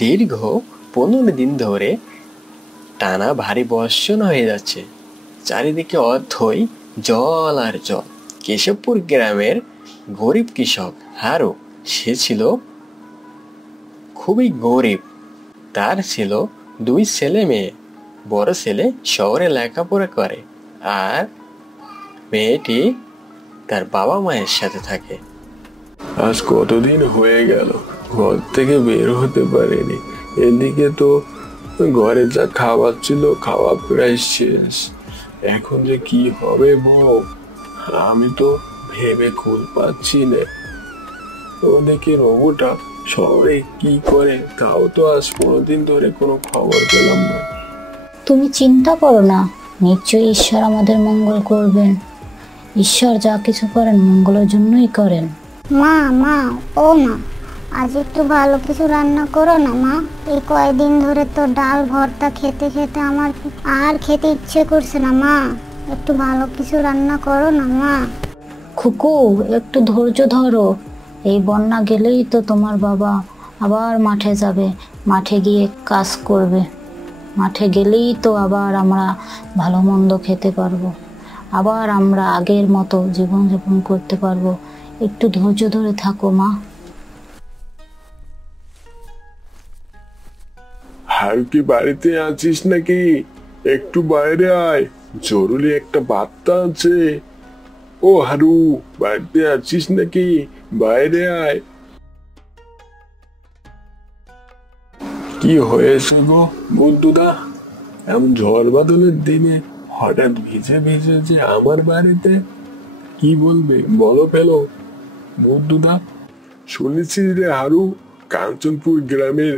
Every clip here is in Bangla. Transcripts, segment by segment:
দীর্ঘ 15 দিন ধরে টানা ভারী বর্ষণ হয়ে যাচ্ছে। চারিদিকে অথই জল আর জল। কেশবপুর গ্রামের গরিব কৃষক হারু, সে ছিল খুবই গরিব। তার ছিল 2 ছেলে মেয়ে। বড় ছেলে শহরে লেখাপড়া করে, আর মেয়েটি তার বাবা মায়ের সাথে থাকে। আজ কতদিন হয়ে গেল ঘর থেকে বের হতে পারিনি। এদিকে তো ঘরে যা খাবার ছিল খাওয়া প্রায় শেষ। এখন যে কি হবে বউ, আমি তো ভেবে কুল পাচ্ছি না। ওদিকে রঘুটা শহরে কি করে, তাও তো আজ 15 দিন ধরে কোনো খবর পেলাম না। তুমি চিন্তা করো না, নিশ্চয়ই ঈশ্বর আমাদের মঙ্গল করবেন। ঈশ্বর যা কিছু করেন মঙ্গলের জন্যই করেন। মা মা ও মা, আজ একটু ভালো কিছু রান্না করো না মা। এই কয়েকদিন ধরে তো ডাল ভর্তা খেতে খেতে আমার আর খেতে ইচ্ছে করছে না মা। একটু ভালো কিছু রান্না করো না মা। খুকু, একটু ধৈর্য ধরো। এই বন্যা গেলেই তো তোমার বাবা আবার মাঠে যাবে, মাঠে গিয়ে কাজ করবে। মাঠে গেলেই তো আবার আমরা ভালো মন্দ খেতে পারবো, আবার আমরা আগের মতো জীবনযাপন করতে পারবো। একটু ধৈর্য ধরে থাকো মা। হারু, কি বাড়িতে আছিস নাকি? একটু বাইরে আয়, জরুরি একটা বার্তা আছে। ও হারু, বাড়িতে আছিস নাকি? বাইরে আয়। কি হয়েছে গো বন্ধুদা? এমন ঝড় বাদলের দিনে হঠাৎ ভিজে ভিজে যে আমার বাড়িতে? কি বলবে বলো ফেলো বন্ধুদা। শুনেছি রে হারু, কাঞ্চনপুর গ্রামের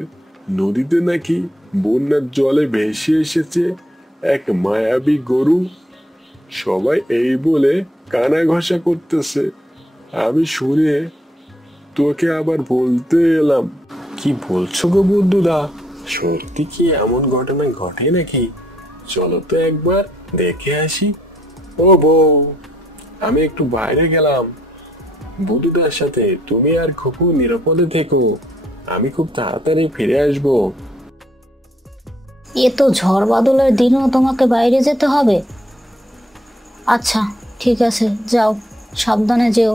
নদীতে নাকি বন্যার জলে ভেসে এসেছে এক মায়াবী গরু। সবাই এই বলে কানা ঘষা করতেছে। আমি শুনে তোকে আবার বলতে এলাম। কি বলছো গো বন্ধুদা? সত্যি কি এমন ঘটনা ঘটে নাকি? চলো তো একবার দেখে আসি। ও বউ, আমি একটু বাইরে গেলাম বন্ধুদার সাথে। তুমি আর খুব নিরাপদে থেকো, আমি খুব তাড়াতাড়ি ফিরে আসবো। এ তো ঝড় বাদলের দিনও তোমাকে বাইরে যেতে হবে? আচ্ছা ঠিক আছে, যাও, সাবধানে যেও,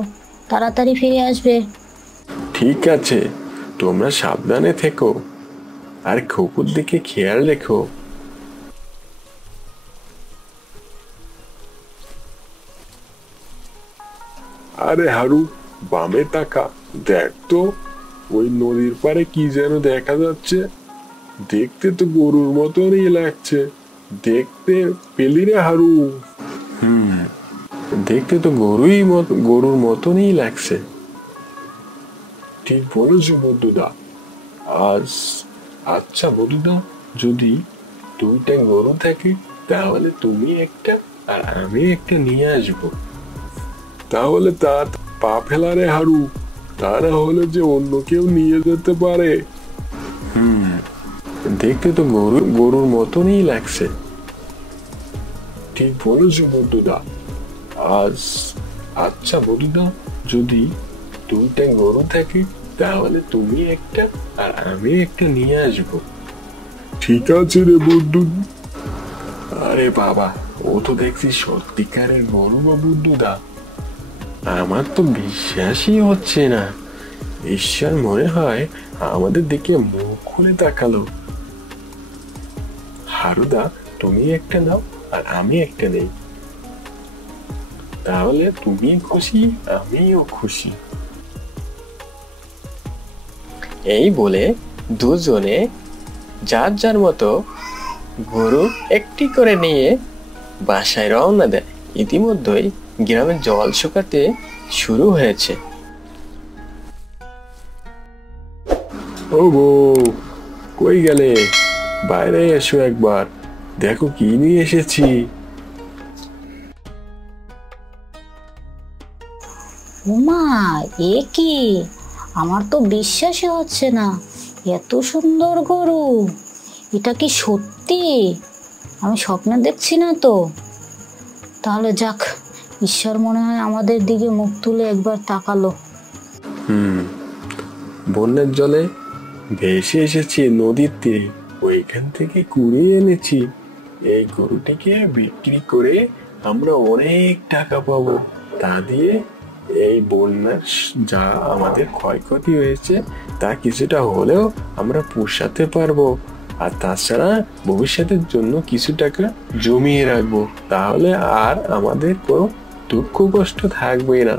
তাড়াতাড়ি ফিরে আসবে। ঠিক আছে, তোমরা সাবধানে থেকো আর খুকুর দিকে খেয়াল রেখো। আরে হারু, বামে তাকা, দেখ তো ওই নদীর পাড়ে কি যেন দেখা যাচ্ছে। দেখতে তো গরুর মতনই লাগছে। দেখতে পেলি রে হারু? দেখতে তো গরুর মতনই লাগছে। ঠিক বলেছো বন্ধুদা। আজ আচ্ছা বন্ধুদা, যদি 2টা গরু থাকে তাহলে তুমি একটা আর আমি একটা নিয়ে আসবো। তাহলে তার পা ফেলা রে হারু, তা না হলে যে অন্য কেউ নিয়ে যেতে পারে। দেখতে তো গরুর মতনই লাগছে। ঠিক বলেছো বন্ধুদা। আজ আচ্ছা বন্ধুদা, যদি 2টা গরু থাকে তাহলে তুমি একটা আর আমি একটা নিয়ে আসবো। ঠিক আছে রে বন্ধু। আরে বাবা, ও তো দেখছি সত্যিকারের গরু গো বন্ধুদা। আমার তো বিশ্বাসই হচ্ছে না। ঈশ্বর মনে হয় আমাদের দিকে মুখ খুলে তাকালো। হারুদা, তুমি একটা নাও আর আমি একটা নেই, তাহলে তুমি খুশি আমিও খুশি। এই বলে দুজনে যার যার মতো গরু একটি করে নিয়ে বাসায় রওনা দেয়। ইতিমধ্যেই গ্রামের জল শুকাতে শুরু হয়েছে। ও বউ, কই গেলে? বাইরে এসো একবার, দেখো কি নিয়ে এসেছি। ওমা, এ কি? আমার তো বিশ্বাসই হচ্ছে না, এত সুন্দর গরু। এটা কি সত্যি? আমি স্বপ্নে দেখছি না তো? তাহলে যাক, ঈশ্বর মনে হয় আমাদের দিকে মুখ তুলে একবার তাকালো। বন্যার জলে ভেসে এসেছি নদীর তীরে, ওইখান থেকে কুড়িয়ে এনেছি। এই গরুটিকে বিক্রি করে আমরা অনেক টাকা পাবো। তা দিয়ে এই বন্যার যা আমাদের ক্ষয়ক্ষতি হয়েছে তা কিছুটা হলেও আমরা পোষাতে পারবো। আর তাছাড়া ভবিষ্যতের জন্য কিছু টাকা জমিয়ে রাখবো, তাহলে আর আমাদের কোনো দুঃখ কষ্ট থাকবে না।